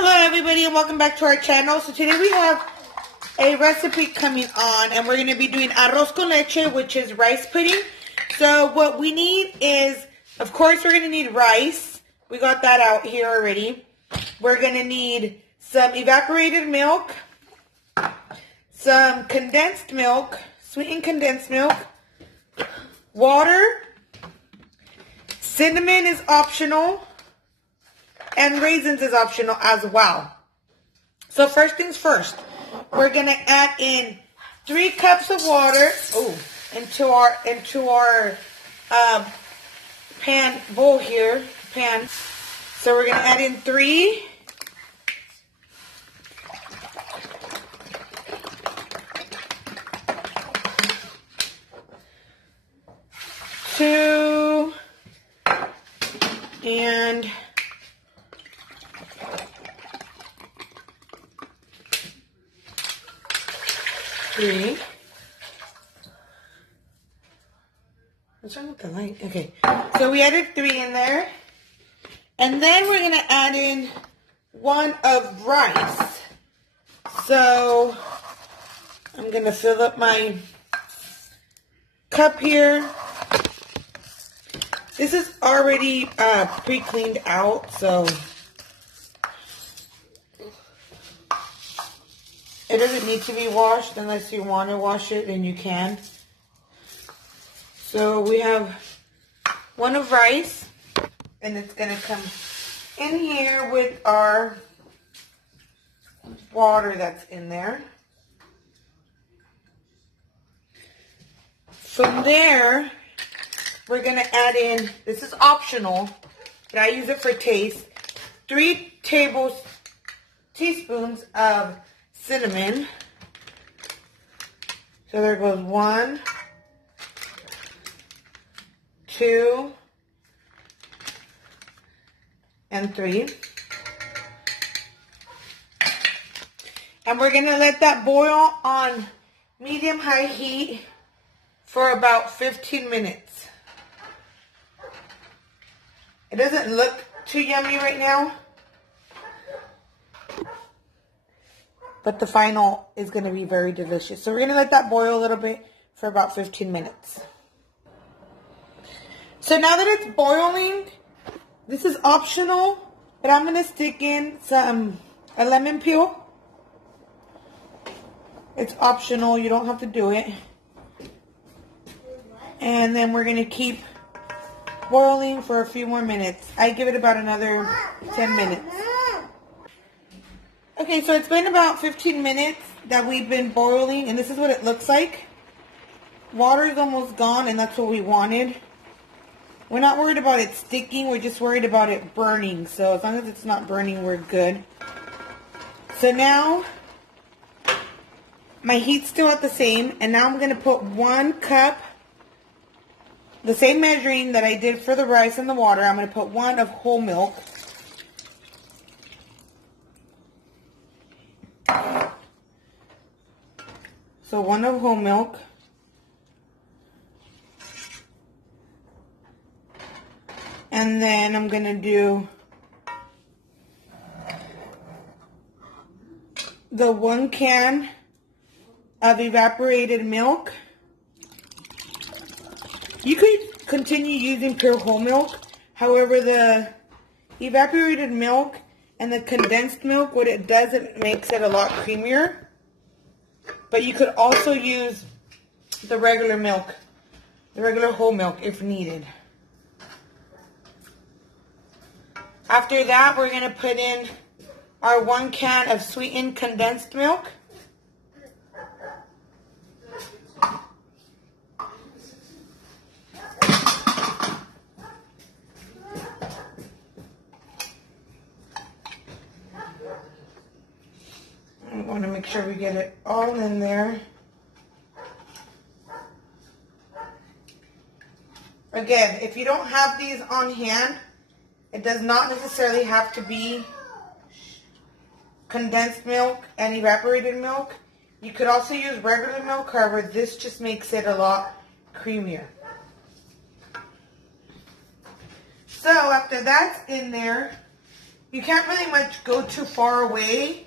Hello everybody and welcome back to our channel. So today we have a recipe coming on and we're going to be doing arroz con leche, which is rice pudding. So what we need is, of course, we're going to need rice. We got that out here already. We're going to need some evaporated milk, some condensed milk, sweetened condensed milk, water, cinnamon is optional, and raisins is optional as well. So first things first, we're gonna add in 3 cups of water into our pan bowl here. So we're gonna add in 3. Two and 3. What's wrong with the light? Okay, so we added 3 in there. And then we're going to add in 1 of rice. So I'm going to fill up my cup here. This is already pre-cleaned out, so it doesn't need to be washed unless you want to wash it, and you can. So we have 1 of rice, and it's going to come in here with our water that's in there. From there, we're going to add in, this is optional, but I use it for taste, 3 teaspoons of cinnamon. So there goes 1, 2, and 3. And we're going to let that boil on medium-high heat for about 15 minutes. It doesn't look too yummy right now, but the final is going to be very delicious. So we're going to let that boil a little bit for about 15 minutes. So now that it's boiling, this is optional, but I'm going to stick in a lemon peel. It's optional, you don't have to do it. And then we're going to keep boiling for a few more minutes. I give it about another 10 minutes. Okay, so it's been about 15 minutes that we've been boiling, and this is what it looks like. Water is almost gone, and that's what we wanted. We're not worried about it sticking, we're just worried about it burning. So as long as it's not burning, we're good. So now, my heat's still at the same, and now I'm going to put 1 cup, the same measuring that I did for the rice and the water. I'm going to put 1 of whole milk. So 1 of whole milk. And then I'm going to do the 1 can of evaporated milk. You could continue using pure whole milk. However, the evaporated milk and the condensed milk, what it does, it makes it a lot creamier. But you could also use the regular milk, the regular whole milk if needed. After that, we're going to put in our 1 can of sweetened condensed milk. I want to make sure we get it all in there. Again, if you don't have these on hand, it does not necessarily have to be condensed milk and evaporated milk. You could also use regular milk, however, this just makes it a lot creamier. So after that's in there, You can't really much go too far away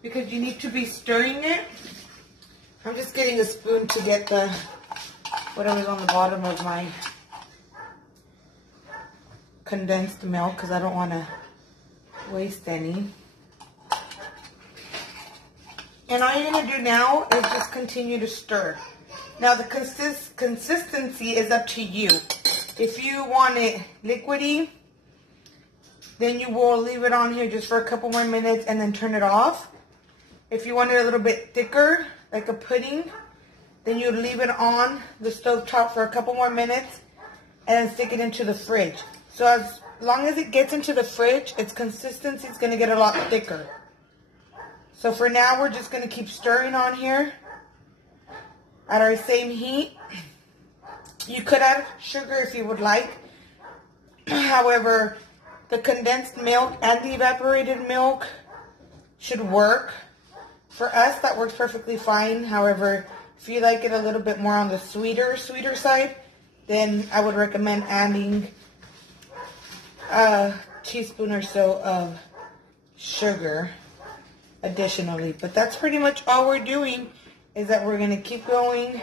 because you need to be stirring it. I'm just getting a spoon to get the whatever's on the bottom of my condensed milk because I don't want to waste any. And all you're going to do now is just continue to stir. Now the consistency is up to you. If you want it liquidy, then you will leave it on here just for a couple more minutes and then turn it off. If you want it a little bit thicker, like a pudding, then you leave it on the stove top for a couple more minutes and then stick it into the fridge. So as long as it gets into the fridge, its consistency is going to get a lot thicker. So for now, we're just going to keep stirring on here at our same heat. You could add sugar if you would like. However, the condensed milk and the evaporated milk should work. For us, that works perfectly fine. However, if you like it a little bit more on the sweeter side, then I would recommend adding a teaspoon or so of sugar additionally. But that's pretty much all we're doing, is that we're going to keep going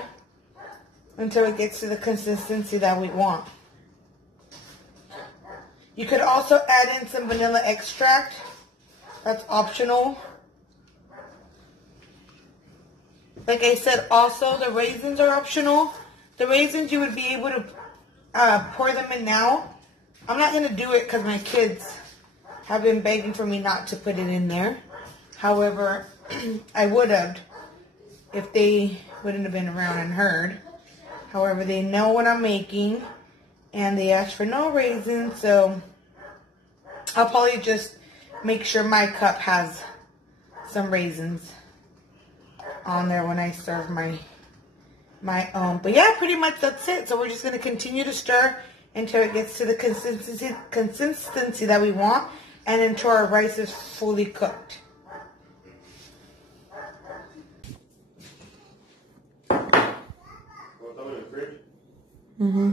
until it gets to the consistency that we want. You could also add in some vanilla extract. That's optional. Like I said, also the raisins are optional. The raisins, you would be able to pour them in now. I'm not going to do it because my kids have been begging for me not to put it in there. However, I would have if they wouldn't have been around and heard. However, they know what I'm making and they asked for no raisins, so I'll probably just make sure my cup has some raisins on there when I serve my own. But yeah, pretty much that's it. So we're just going to continue to stir until it gets to the consistency that we want and until our rice is fully cooked. Mm-hmm.